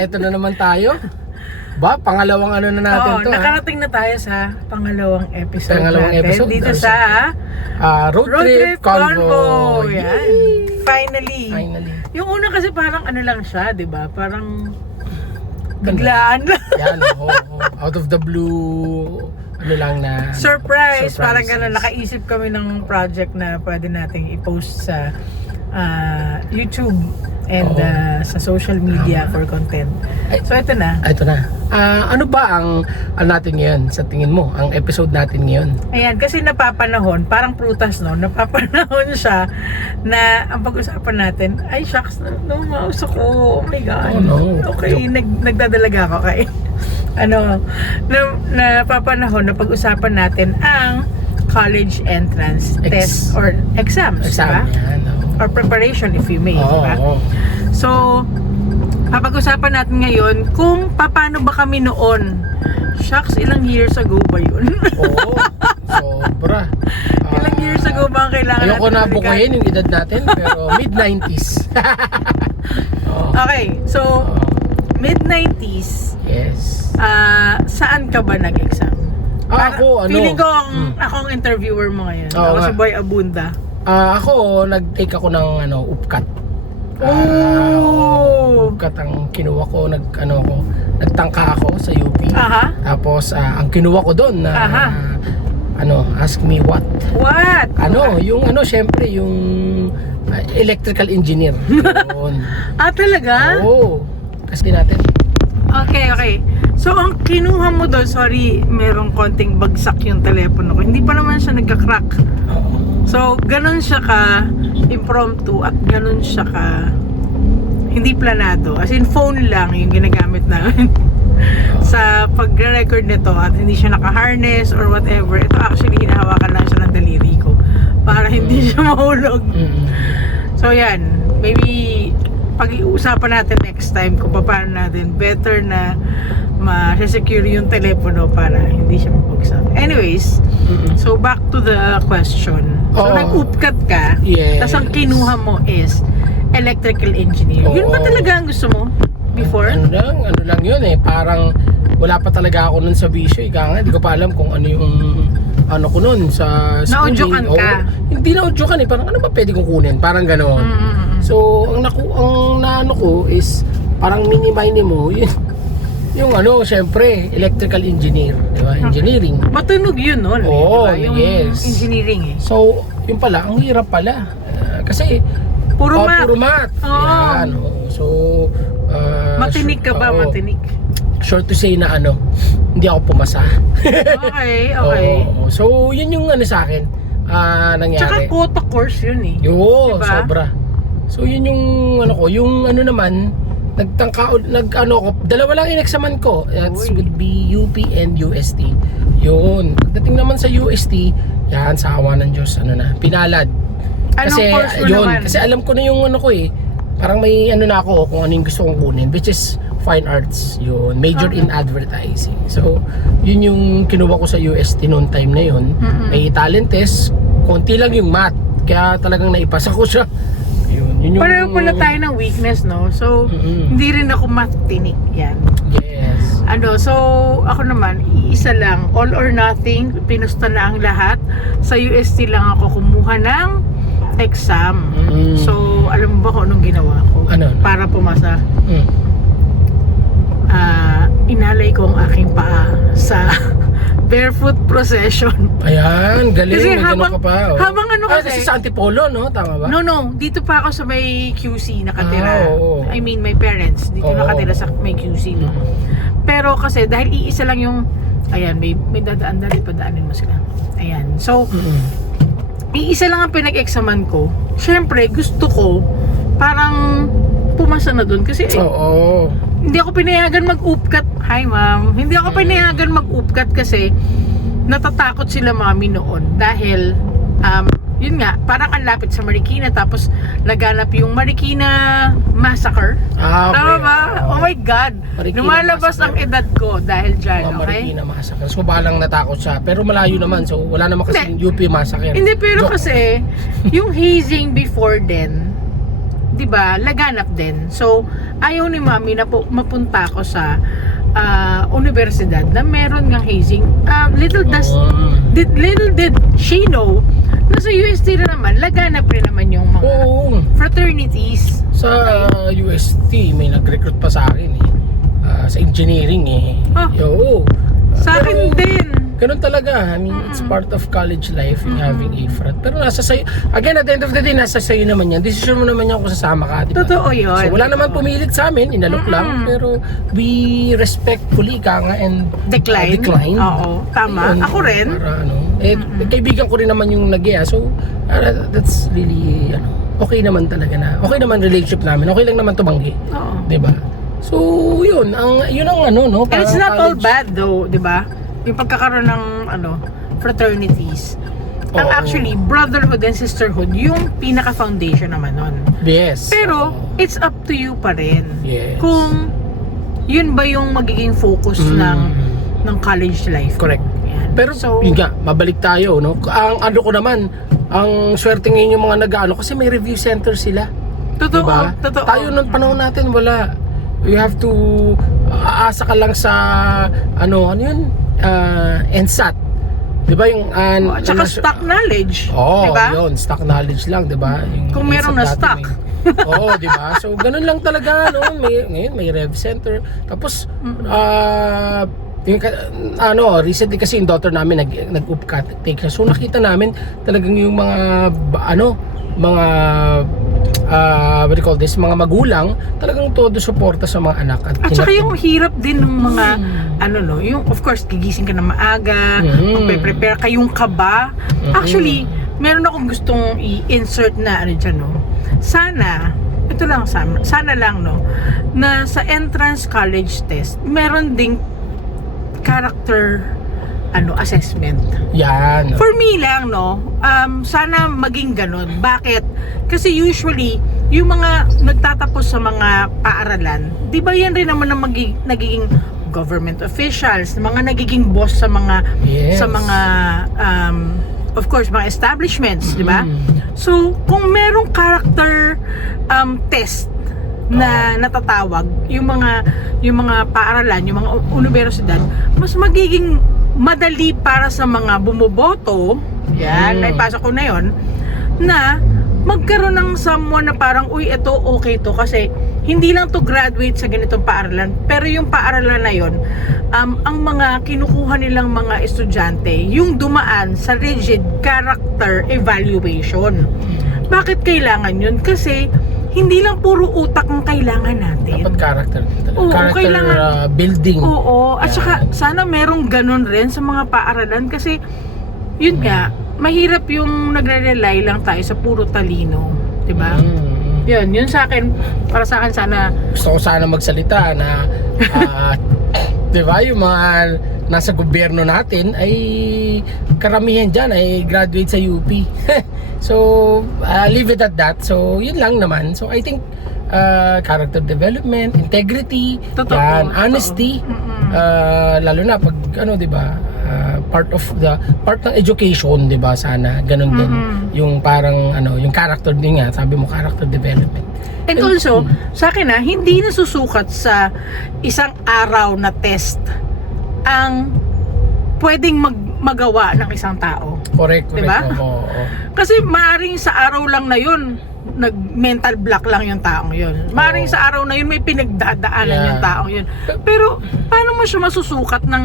ito na naman tayo. Ba, pangalawang ano na natin Oo, to. nakarating na tayo sa pangalawang episode Pangalawang natin. episode, Dito sa Ah, road, Road trip, Trip Convo. convo. Yan. Finally. Finally. Yung una kasi parang ano lang siya, di ba? Parang biglaan. Yan, oh, oh. out of the blue, ano lang na. Surprise! Surprise, Parang gano'n, yes. nakaisip kami ng project na pwede nating i-post sa ah, YouTube and Oo. ah, sa social media for content. So ito na. Ah, ito na. Ah, ano ba ang ano natin ngayon sa tingin mo? Ang episode natin ngayon? Ayan, kasi napapanahon, parang prutas no, napapanahon siya na ang pag-usapan natin, ay shucks, no, mauso ko, oh my God. Oh, no. Okay, nag, nagdadalaga ako kay ano, na, napapanahon na pag-usapan natin ang college entrance Ex- test or exams, Exam. diba? Yan, oh. Or preparation if you may, Oo, diba? oo. So, papag-usapan natin ngayon kung paano ba kami noon. Shucks, ilang years ago ba yun? Oo. Sobra. Ah, ilang years ago ba ang kailangan Ayoko natin na balikan? bukuhin yung edad natin, pero mid-90s. Oo. Okay, so mid-90s, Yes. ah saan ka ba nag-exam? Ah, Para- ako, ano? Feeling ko ang, Hmm. ako ang interviewer mo ngayon. Oo ako nga. si Boy Abunda. Ah, ako, nag-take ako ng ano, upkat. Ah, Oh! upkat ang kinuha ko, nag ano ako, nagtangka ako sa UP. Aha. Tapos ah, ang kinuha ko doon na Aha. ano, ask me what. What? Ano, yung ano, syempre yung ah, electrical engineer. Ah, talaga? Oo. Kasi natin. Okay, okay. So, ang kinuha mo doon, sorry, merong konting bagsak yung telepono ko. Hindi pa naman siya nagka-crack. Oo. So, ganun siya ka impromptu at ganun siya ka hindi planado. As in, phone lang yung ginagamit namin sa pagre-record nito at hindi siya naka-harness or whatever. Ito actually, hinahawakan lang siya ng daliri ko para hindi siya mahulog. Mm-mm. So, yan. Maybe pag-iusapan natin next time kung paano natin better na ma-secure yung telepono para hindi siya mabagsak. Anyways, Mm-mm. So back to the question. So Oo. nag-upkat ka, Yes. tapos ang kinuha mo is electrical engineer. Yun ba talaga ang gusto mo before? Ano lang, ano lang yun eh. Parang wala pa talaga ako nun sa bisyo. Ika nga, hindi ko pa alam kung ano yung ano ko nun sa schooling. Naudyokan ka? hindi naudyokan eh. Parang ano ba pwede kong kunin? Parang gano'n. Mm. So, ang naku ang naano ko is parang mini-mini mo yun, yung ano, syempre, electrical engineer, di ba? Engineering. Matunog yun eh, Oo, diba? Yung yes. engineering eh. So, yun pala, ang hirap pala. Ah, kasi, Puro oh, math. puro math. Oo. Yan, oo. So, ah, Matinig ka ba? oo. Matinig. Short to say na ano, hindi ako pumasa. Okay, okay. Oo. So, yun yung ano sa akin, ah, Tsaka nangyari. quota course yun eh. Yo, Diba? sobra. So yun yung ano ko, yung ano naman, nagtangka nag ano ko, dalawa lang inexaman ko. That would be UP and UST. Yun. Pagdating naman sa UST, yan sa awa ng Diyos, ano na, pinalad. Kasi yun, naman? kasi alam ko na yung ano ko eh. Parang may ano na ako kung ano yung gusto kong kunin, which is fine arts. Yun, major Okay. in advertising. So, yun yung kinuha ko sa UST noon time na yun. Mm-mm. May talent test, konti lang yung math. Kaya talagang naipasa ko siya. Yun, yun yung... Pareho pala tayo ng weakness, no? So, Mm-mm. hindi rin ako math tinik. Yan. Yes. Ano, so ako naman, isa lang, all or nothing, pinusta na ang lahat. Sa UST lang ako kumuha ng exam. Mm. So, alam mo ba kung anong ginawa ko? Ano? Para pumasa, Mm. ah, inalay ko ang aking paa sa barefoot procession. Ayan, galing. Kasi may habang- ka pa. oh. habang ano Ah, kasi- kasi sa Antipolo, no? Tama ba? No, no, dito pa ako sa may QC nakatira. Ah, oo. I mean, my parents dito Oo. nakatira sa may QC, no? Pero kasi dahil iisa lang yung ayan, may may dadaan dali padaanin mo sila. Ayan. So, Mm-mm. iisa lang ang pinag-examan ko. Syempre, gusto ko parang pumasa na doon kasi eh, Oo. Hindi ako pinayagan mag-upkat. Hi, ma'am. Hindi ako pinayagan mag-upkat kasi natatakot sila mami noon dahil um, yun nga, parang ang lapit sa Marikina tapos naganap yung Marikina Massacre. Ah, okay. Tama ba? Oo. Oh my God. Marikina Lumalabas ang edad ko dahil dyan, Mga okay? Marikina Massacre. So, balang natakot siya. Pero malayo naman. So, wala naman kasi Hindi. UP Massacre. Hindi, pero Joke. kasi, yung hazing before then, 'di ba, laganap din. So, ayaw ni Mami na po, mapunta ako sa ah, universidad na meron ngang hazing. Ah, little does Oo. did, little did she know na sa UST na naman, laganap rin naman yung mga Oo. fraternities. Sa uh, UST, may nag-recruit pa sa akin eh. Ah, sa engineering eh. Ah. Oo. Sa akin Pero, din. Ganun talaga. I mean, it's part of college life in having a frat. Pero nasa sa'yo, again, at the end of the day, nasa sa'yo naman yan. Decision mo naman yan kung sasama ka, di ba? Totoo yun. So, wala naman pumilit sa amin, inalok lang. Pero we respectfully ka nga and Decline. uh, decline. Oo, tama. Ayun, Ako rin. Para ano, eh, kaibigan ko rin naman yung nag So, uh, that's really, ano, okay naman talaga na, okay naman relationship namin. Okay lang naman tumanggi. Oo. Di ba? So, yun. Ang, yun ang ano, no? And it's not all college- bad though, 'di ba? Yung pagkakaroon ng ano, fraternities. Ang Oo. actually brotherhood and sisterhood yung pinaka foundation naman nun. Yes. Pero it's up to you pa rin. Yes. Kung yun ba yung magiging focus Mm. ng ng college life. Correct. Yan. Pero so, yun nga, mabalik tayo, no? Ang ano ko naman, ang swerte ngayon yung mga nag-ano kasi may review center sila. totoo, diba? totoo. Tayo nung panahon natin wala. You have to aasa ka lang sa ano, ano yun? Uh, NSAT. 'Di ba yung uh, Oh, at saka ano, stock knowledge. Oo, di ba? yun, stock knowledge lang, 'di ba? Yung Kung meron na stock. Oo, 'di ba? So ganun lang talaga no. May ngayon may rev center. Tapos ah yung, ka- ano, recently kasi yung daughter namin nag nag-upcat take siya. So nakita namin talagang yung mga ano, mga ah what do you call this, mga magulang talagang todo suporta sa mga anak at At saka yung hirap din ng mga Mm. ano no, yung of course gigising ka na maaga, Mhm. magpe-prepare ka yung kaba. Mhm. Actually, meron akong gustong i-insert na ano dyan no. Sana ito lang sana, sana lang no na sa entrance college test meron ding character ano assessment. yan. For me lang, no, um, sana maging ganun. Bakit? Kasi usually, yung mga nagtatapos sa mga paaralan, di ba yan rin naman ang magi- nagiging government officials, mga nagiging boss sa mga Yes. sa mga um, of course mga establishments, di ba? Mm. So, kung merong character um, test na natatawag, yung mga yung mga paaralan, yung mga universidad, mas magiging madali para sa mga bumoboto, yan, Mm. naipasok ko na yon na magkaroon ng someone na parang, uy, ito okay to kasi hindi lang to graduate sa ganitong paaralan, pero yung paaralan na yon um, ang mga kinukuha nilang mga estudyante, yung dumaan sa rigid character evaluation. Bakit kailangan yun? Kasi hindi lang puro utak ang kailangan natin. Dapat character din talaga. Oo, character kailangan- ah, building. Oo, at saka sana merong ganun rin sa mga paaralan kasi yun nga, mahirap yung nagre-rely lang tayo sa puro talino, 'di ba? Mm. Yun, yun sa akin, para sa akin sana Gusto ko sana magsalita na ah, 'di ba yung mga nasa gobyerno natin ay karamihan diyan ay graduate sa UP. so, ah, leave it at that. So, yun lang naman. So, I think ah, character development, integrity, Totoo, yan, totoo. honesty, ah, lalo na pag ano 'di ba, ah, part of the part ng education 'di ba sana ganun din Mm-mm. yung parang ano yung character din nga sabi mo character development And also, sa akin na, hindi nasusukat sa isang araw na test ang pwedeng mag magawa ng isang tao. Correct correct Diba? oo, oo. Kasi maaring sa araw lang na yun, nag mental block lang yung taong yun. Maaring Oo. sa araw na yun may pinagdadaanan Yeah. yung taong yun. Pero paano mo siya masusukat ng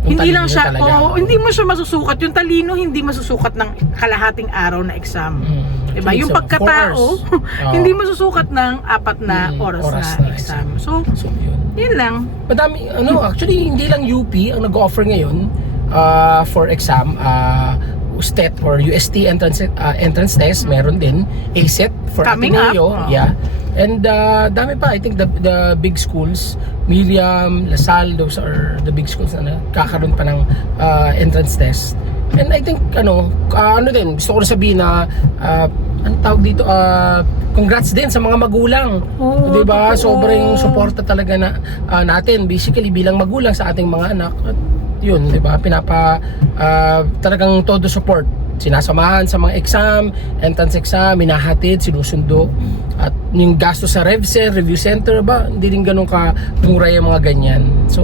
Yung hindi lang siya talaga. oo, hindi mo siya masusukat yung talino hindi masusukat ng kalahating araw na exam. Mm. Diba? Yung pagkatao, hindi masusukat ng apat na Mm, oras, oras na, na exam. So, so yun yun lang. madami ano actually hindi lang UP ang nag-offer ngayon ah, for exam uh, STET or UST entrance ah, entrance test meron din. ACET for Coming Ateneo up, oh. yeah. And ah, dami pa. I think the the big schools Miriam Lasal those are the big schools na kakaroon pa ng ah, entrance test. And I think ano ah, ano din gusto ko rin sabihin na ah, ano tawag dito ah, congrats din sa mga magulang. Oo, 'di ba? sobrang suporta talaga na ah, natin basically bilang magulang sa ating mga anak. At yun 'di ba pinapa ah, talagang todo support sinasamahan sa mga exam, entrance exam, minahatid, sinusundo. At yung gasto sa RevCen, review center ba, hindi rin ganun ka mura yung mga ganyan. So,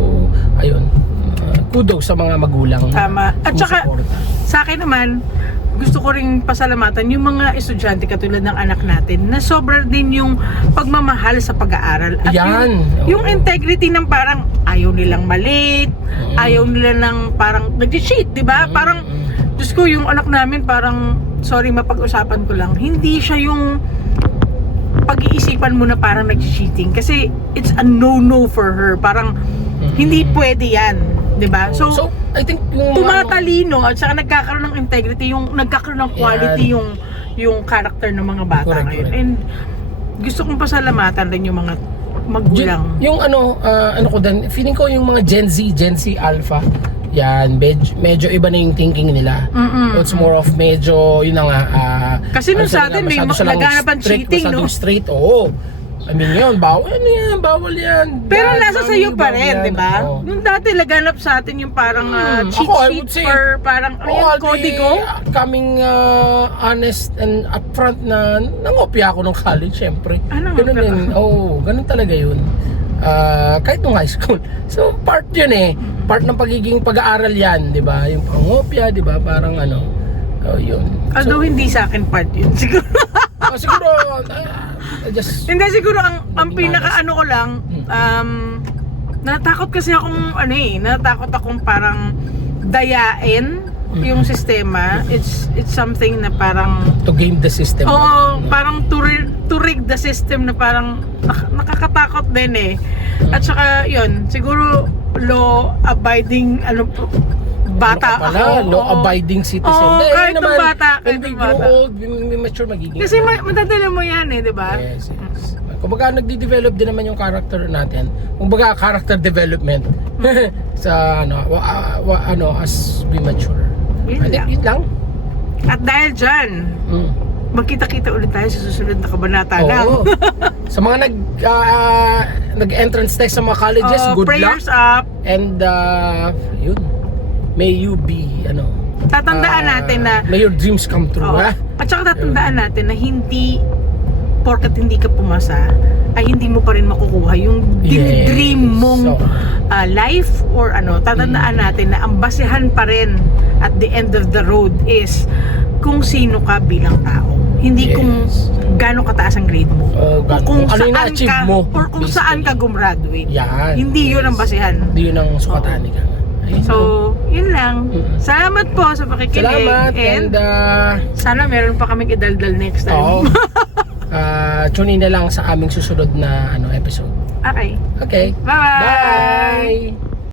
ayun. Uh, kudos sa mga magulang. Tama. At saka, sa akin naman, gusto ko ring pasalamatan yung mga estudyante katulad ng anak natin na sobra din yung pagmamahal sa pag-aaral. At Yan. Yung, yung integrity ng parang ayaw nilang malate, Mm. ayaw nila ng parang nag-cheat, di ba? Parang, Mm. Diyos ko, yung anak namin parang, sorry mapag-usapan ko lang, hindi siya yung pag-iisipan mo na parang nag-cheating. Kasi it's a no-no for her. Parang, Mm. hindi pwede yan. Di ba? So, So, I think yung mga- tumatalino at saka nagkakaroon ng integrity, yung nagkakaroon ng quality yung yung character ng mga bata Correct, ngayon. correct. And gusto kong pasalamatan rin yung mga magulang. Yung, yung ano, ah, ano ko din, feeling ko yung mga Gen Z, Gen Z Alpha, yan, medyo, medyo iba na yung thinking nila. Mm-mm. It's more of medyo, yun na nga, ah, Kasi nung ano sa atin, may masyado ma- silang naghahanap ng strict, cheating, no? straight, oo. I mean, yun, bawal, ano yan, bawal yan. Pero Yan, nasa mami, sa iyo pa rin, di ba? Oo. Nung dati laganap sa atin yung parang Hmm, cheat ako, I sheet would say- or parang ano I'll be kodigo. coming uh, honest and upfront na nangopya ako nung college, syempre. Ah, nangopya ganun ka? yun. Oo, oh, ganun talaga yun. Ah, kahit nung high school. So, part yun eh. Part ng pagiging pag-aaral yan, di ba? Yung pangopya, di ba? Parang ano. Oh, yun. Although hindi sa akin part yun. Siguro, oh, siguro, ah, just, hindi siguro ang, ang pinaka ano ko lang, um, natakot kasi akong ano eh, natakot akong parang dayain yung sistema. It's it's something na parang to game the system. Oo, parang to, ri- to rig the system na parang nak- nakakatakot din eh. At saka, yun, siguro law abiding ano po, bata ano pala, ako. law-abiding citizen. Oo, Hindi, kahit yun nung bata, When kahit we grow bata. old, we, we mature magiging. Kasi ma- matatala mo yan eh, di ba? Yes, yes. Kumbaga nagde-develop din naman yung character natin. Kumbaga character development sa ano, wa, wa, ano as we mature. Yun I think lang. yun lang. At dahil dyan, Mm. magkita-kita ulit tayo sa susunod na kabanata lang. Oo. sa mga nag ah, nag-entrance test sa mga colleges, Oo, good luck prayers up. and uh, yun. May you be ano. Tatandaan ah, natin na may your dreams come true, Oo. ha? At saka tatandaan natin na hindi porkat hindi ka pumasa ay hindi mo pa rin makukuha yung Yes. dream mong So, uh, life or ano. Tatandaan natin na ang basehan pa rin at the end of the road is kung sino ka bilang tao. Hindi Yes. kung gaano kataas ang grade mo. Oh, o kung ano saan ka mo, or kung saan ka basically. gumraduate. yan. Hindi yun ang basehan. Hindi yun ang sukatan ka. So, yun lang. Salamat po sa pakikinig. Salamat and, and uh, sana meron pa kaming idaldal next time. Oo. Ah, tune in na lang sa aming susunod na ano episode. Okay. Okay. Bye-bye. Bye.